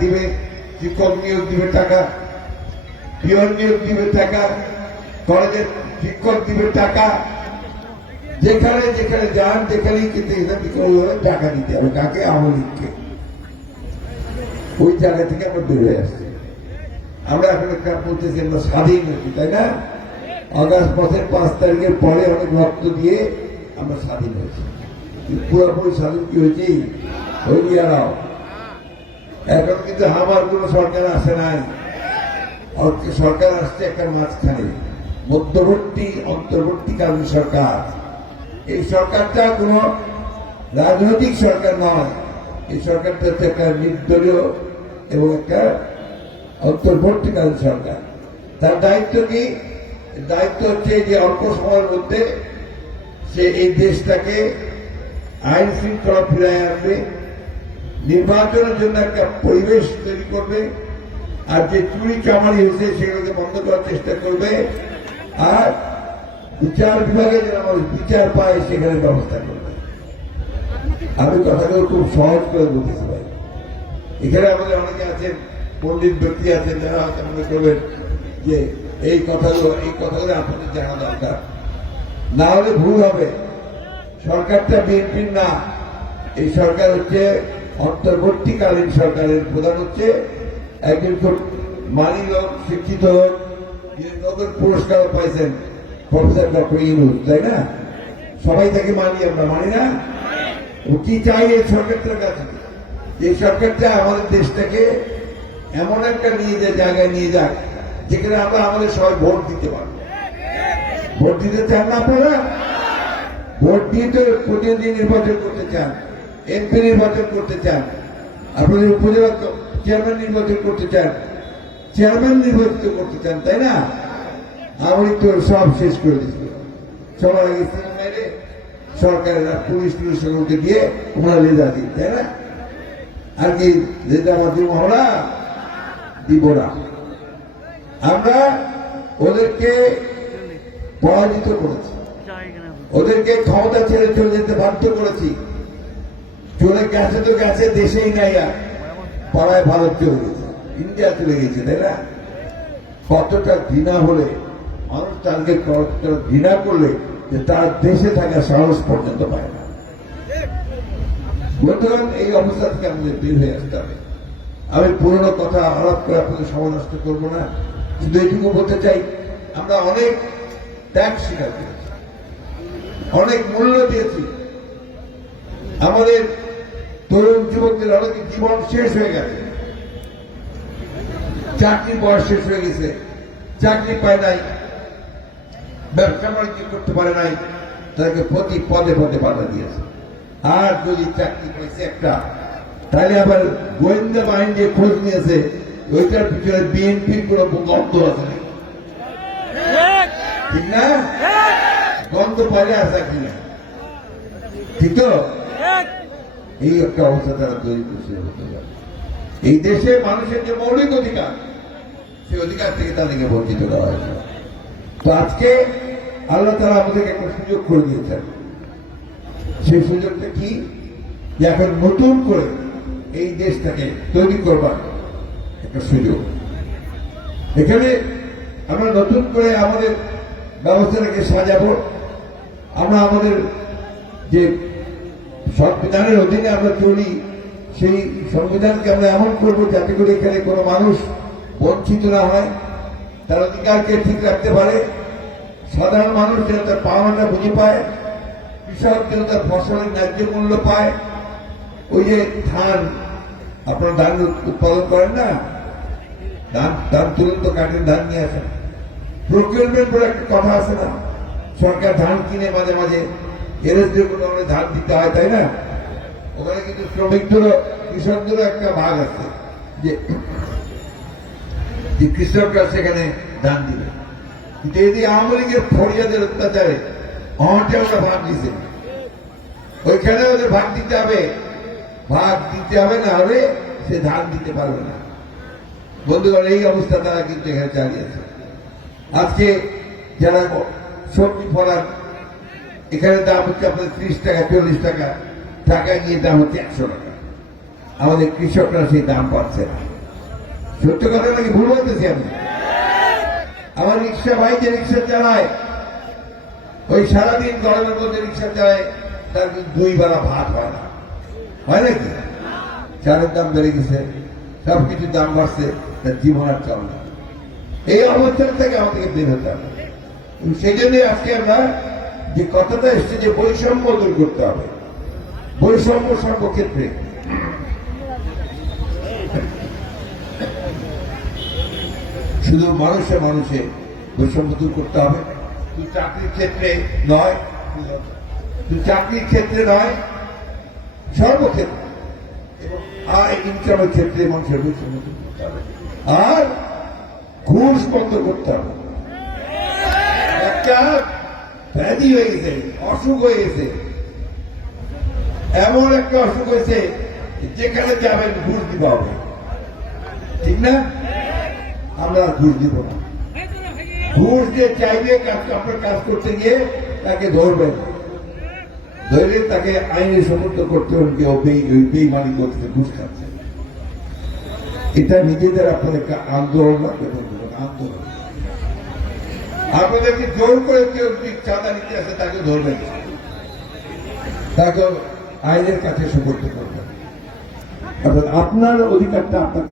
দিবে, শিক্ষক নিয়োগ দিবে টাকা পিয়ন নিয়োগ দিবে টাকা, কলেজের শিক্ষক দিবে টাকা। যেখানে যেখানে যান, যেখানেই কিন্তু এখান থেকে ওইভাবে টাকা দিতে হবে। কাকে? আমলিককে। ওই জায়গা থেকে আমরা বের হয়ে আসছি। আমরা এখন একটা বলতেছি, আমরা স্বাধীন হয়েছি, তাই না? আগস্ট মাসের পাঁচ তারিখের পরে অনেক রক্ত দিয়ে আমরা স্বাধীন হয়েছি। পুরোপুরি স্বাধীন কি হয়েছি? হয়ে গিয়ারাও এখন কিন্তু আমার কোনো সরকার আসে নাই। সরকার আসছে একটা মাঝখানে। মধ্যবর্তী, অন্তর্বর্তীকালীন সরকার। এই সরকারটা কোনো রাজনৈতিক সরকার নয়। এই সরকারটা হচ্ছে একটা নির্দলীয় এবং একটা অন্তর্বর্তীকালীন সরকার। তার দায়িত্ব কি? দায়িত্ব হচ্ছে যে অল্প সময়ের মধ্যে সে এই দেশটাকে আইন শৃঙ্খলা ফিরায় আনবে। নির্বাচনের জন্য একটা পরিবেশ তৈরি করবে আর যে চুরি চামারি হয়েছে সেগুলোকে বন্ধ করার চেষ্টা করবে আর বিচার বিভাগে যেন বিচার পায় সেখানে ব্যবস্থা করবে। আমি কথাগুলো খুব সহজ করে বলতেছি ভাই। এখানে আমাদের অনেকে আছেন, পণ্ডিত ব্যক্তি আছেন, যারা হয়তো মনে করবেন যে এই কথাগুলো এই কথাগুলো আপনাদের জানা দরকার। না হলে ভুল হবে। সরকারটা বিএনপির না। এই সরকার হচ্ছে অন্তর্বর্তীকালীন সরকারের প্রধান হচ্ছে একজন খুব মানি লোক শিক্ষিত যিনি নোবেল পুরস্কার পাইছেন, প্রফেসর ডক্টর ইউনুস, তাই না? সবাই তাকে মানি, আমরা মানি না? ও কি চাই এই সরকারটার কাছে? এই সরকারটা আমাদের দেশটাকে এমন একটা নিয়ে যে জায়গায় নিয়ে যাক, যেখানে আমরা আমাদের সবাই ভোট দিতে পারব। ভোট দিতে চান না আপনারা? ভোট দিয়ে তো প্রতিনিধি নির্বাচন করতে চান। এমপি নির্বাচন করতে চান, আপনাদের উপজেলা চেয়ারম্যান নির্বাচন করতে চান, চেয়ারম্যান নির্বাচিত করতে চান, তাই না? আমি তো সব শেষ করে দিচ্ছি সবার আগে মেরে সরকারের পুলিশ টুলিশের মধ্যে দিয়ে ওরা লেজা দিন, তাই না? আর কি লেজা মাঝে মহড়া দিব না। আমরা ওদেরকে পরাজিত করেছি। ওদেরকে ক্ষমতা ছেড়ে চলে যেতে বাধ্য করেছি। চলে গেছে তো গেছে, দেশেই নাই আর। পাড়ায় ভারত চলে গেছে ইন্ডিয়া চলে গেছে, তাই না? কতটা ঘৃণা হলে, মানুষ তাকে কতটা ঘৃণা করলে যে তার দেশে থাকা সাহস পর্যন্ত পায় না। বন্ধুগণ, এই অবস্থা থেকে আমাদের বের হয়ে আসতে হবে। আমি পুরনো কথা আলাপ করে আপনাদের সময় নষ্ট করব না। কিন্তু এইটুকু বলতে চাই, আমরা অনেক ত্যাগ স্বীকার করেছি, অনেক মূল্য দিয়েছি। আমাদের তরুণ যুবকদের অনেকের জীবন শেষ হয়ে গেছে। চাকরির বয়স শেষ হয়ে গেছে। চাকরি পায় নাই। ব্যবসা বাণিজ্য করতে পারে নাই। তাদেরকে প্রতি পদে পদে বাধা দিয়েছে। আর যদি চাকরি পাইছে একটা তাহলে আবার গোয়েন্দা বাহিনী যে খোঁজ নিয়েছে ওইটার পিছনে বিএনপির কোনো গন্ধ আছে ঠিক না? গন্ধ পাইলে আর চাকরি না? ঠিক তো? এই একটা অবস্থা তারা তৈরি করছে এই দেশে মানুষের যে মৌলিক অধিকার, সেই অধিকার থেকে তাদেরকে বঞ্চিত করা হয়েছে। তো আজকে আল্লাহ তারা আমাদেরকে একটা সুযোগ করে দিয়েছেন। সেই সুযোগটা কি? যে এখন নতুন করে এই দেশটাকে তৈরি করবার একটা সুযোগ। এখানে আমরা নতুন করে আমাদের ব্যবস্থাটাকে সাজাবো। আমরা আমাদের যে সংবিধানের অধীনে আমরা চলি, সেই সংবিধানকে আমরা এমন করব যাতে করে এখানে কোনো মানুষ বঞ্চিত না হয়। তার অধিকারকে ঠিক রাখতে পারে। সাধারণ মানুষ যেন তার পাওনাটা বুঝে পায়, কৃষক যেন তার ফসলের ন্যায্য মূল্য পায়। ওই যে ধান, আপনারা ধান উৎপাদন করেন না? ধান ধান তুলেন তো, কাঠের ধান নিয়ে আসেন। প্রকিউরমেন্ট বলে একটা কথা আছে না? সরকার ধান কিনে মাঝে মাঝে আমাদের ধান দিতে হয়, তাই না? ওখানে কিন্তু শ্রমিকদেরও, কৃষকদেরও একটা ভাগ আছে যে কৃষকরা সেখানে ধান দিবে। কিন্তু যদি আওয়ামী লীগের ফরিয়াদের অত্যাচারে ওরা ভাগ দিছে। ওইখানে ওদের ভাগ দিতে হবে। ভাগ দিতে হবে না হবে সে ধান দিতে পারবে না। বন্ধুগণ, এই অবস্থা তারা কিন্তু এখানে চালিয়েছে। আজকে যারা সবজি ফলান এখানে দাম হচ্ছে আপনাদের ত্রিশ টাকা, চল্লিশ টাকা। টাকা নিয়ে দাম হচ্ছে একশো টাকা। আমাদের কৃষকরা সেই দাম পাচ্ছে না। সত্য কথা নাকি ভুল বলতেছি আমি? আমার রিক্সা ভাই যে রিক্সা চালায়, ওই সারাদিন গরমের মধ্যে রিক্সা চালায়, তার দুই বেলা ভাত হয় না। হয় নাকি? চালের দাম বেড়ে গেছে সব কিছুর দাম বাড়ছে, তার জীবন আর চল না। এই অবস্থান থেকে আমাদেরকে বের হতে হবে। সেই জন্য আজকে আমরা যে কথাটা এসছে যে বৈষম্য দূর করতে হবে। বৈষম্য সর্বক্ষেত্রে। শুধু মানুষে মানুষে বৈষম্য দূর করতে হবে। শুধু চাকরির ক্ষেত্রে নয়, শুধু চাকরির ক্ষেত্রে নয়, সর্বক্ষেত্রে। আয় ইনকামের ক্ষেত্রে মানুষের বৈষম্য দূর করতে হবে। আর ঘুষ বন্ধ করতে হবে। একটা ব্যাধি হয়ে গেছে, অসুখ হয়ে গেছে। এমন একটা অসুখ হয়েছে, যেখানে যাবেন ঘুষ দিতে হবে ঠিক না? আমরা ঘুষ দিব না। ঘুষ যে চাইবে আপনার কাজ করতে গিয়ে তাকে ধরবেন। ধরে তাকে আইনে সমর্থ করতে হবে বেইমানি করছে ঘুষ খাচ্ছে। এটা নিজেদের আপনার একটা আন্দোলন না? আন্দোলন। আপনাদেরকে জোর করে কেউ চাঁদা নিতে আসে, তাকে ধরবেন। তাকে আইনের কাছে সুপর্দ করবেন আপনার অধিকারটা আপনার